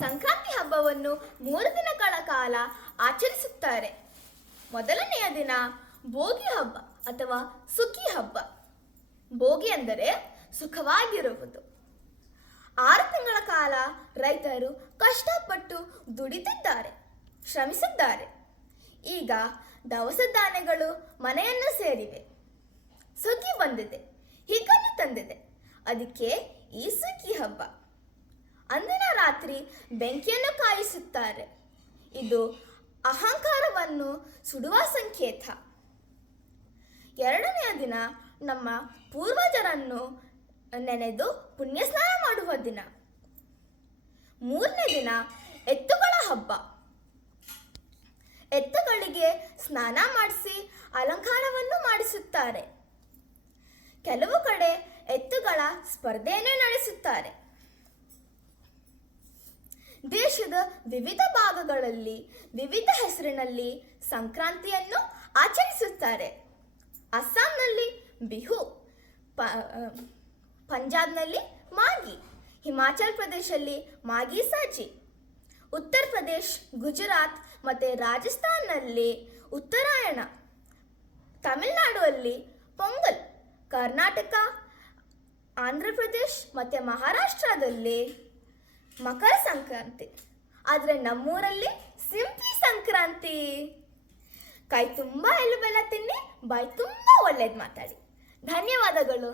ಸಂಕ್ರಾಂತಿ ಹಬ್ಬವನ್ನು 3 ದಿನಗಳ ಕಾಲ ಆಚರಿಸುತ್ತಾರೆ. ಮೊದಲನೆಯ ದಿನ ಭೋಗಿ ಹಬ್ಬ ಅಥವಾ ಸುಗ್ಗಿ ಹಬ್ಬ. ಭೋಗಿ ಅಂದರೆ ಸುಖವಾಗಿರುವುದು. 6 ತಿಂಗಳ ಕಾಲ ರೈತರು ಕಷ್ಟಪಟ್ಟು ದುಡಿದಿದ್ದಾರೆ, ಶ್ರಮಿಸಿದ್ದಾರೆ. ಈಗ ದವಸ ಧಾನ್ಯಗಳು ಮನೆಯನ್ನು ಸೇರಿವೆ. ಸುಗ್ಗಿ ಬಂದಿದೆ, ಹಿಗ್ಗನ್ನು ತಂದಿದೆ. ಅದಕ್ಕೆ ಈ ಸುಗ್ಗಿ ಹಬ್ಬ. ಅಂದಿನ ರಾತ್ರಿ ಬೆಂಕಿಯನ್ನು ಕಾಯಿಸುತ್ತಾರೆ. ಇದು ಅಹಂಕಾರವನ್ನು ಸುಡುವ ಸಂಕೇತ. 2ನೆಯ ದಿನ ನಮ್ಮ ಪೂರ್ವಜರನ್ನು ನೆನೆದು ಪುಣ್ಯ ಸ್ನಾನ ಮಾಡುವ ದಿನ. 3ನೇ ದಿನ ಎತ್ತುಗಳ ಹಬ್ಬ. ಎತ್ತುಗಳಿಗೆ ಸ್ನಾನ ಮಾಡಿಸಿ ಅಲಂಕಾರವನ್ನು ಮಾಡಿಸುತ್ತಾರೆ. ಕೆಲವು ಕಡೆ ಎತ್ತುಗಳ ಸ್ಪರ್ಧೆಯನ್ನು ನಡೆಸುತ್ತಾರೆ. ದೇಶದ ವಿವಿಧ ಭಾಗಗಳಲ್ಲಿ ವಿವಿಧ ಹೆಸರಿನಲ್ಲಿ ಸಂಕ್ರಾಂತಿಯನ್ನು ಆಚರಿಸುತ್ತಾರೆ. ಅಸ್ಸಾಂನಲ್ಲಿ ಬಿಹು, ಪಂಜಾಬ್ನಲ್ಲಿ ಮಾಗಿ, ಹಿಮಾಚಲ್ ಪ್ರದೇಶದಲ್ಲಿ ಮಾಗಿ ಸಾಜಿ, ಉತ್ತರ ಪ್ರದೇಶ್, ಗುಜರಾತ್ ಮತ್ತು ರಾಜಸ್ಥಾನಲ್ಲಿ ಉತ್ತರಾಯಣ, ತಮಿಳುನಾಡುವಲ್ಲಿ ಪೊಂಗಲ್, ಕರ್ನಾಟಕ, ಆಂಧ್ರ ಪ್ರದೇಶ್ ಮತ್ತು ಮಹಾರಾಷ್ಟ್ರದಲ್ಲಿ ಮಕರ ಸಂಕ್ರಾಂತಿ. ಆದರೆ ನಮ್ಮೂರಲ್ಲಿ ಸಿಂಪ್ಲಿ ಸಂಕ್ರಾಂತಿ. ಕೈ ತುಂಬ ಎಳ್ಳು ಬೆಲ್ಲ ತಿನ್ನಿ, ಬಾಯಿ ತುಂಬ ಒಳ್ಳೇದು ಮಾತಾಡಿ. ಧನ್ಯವಾದಗಳು.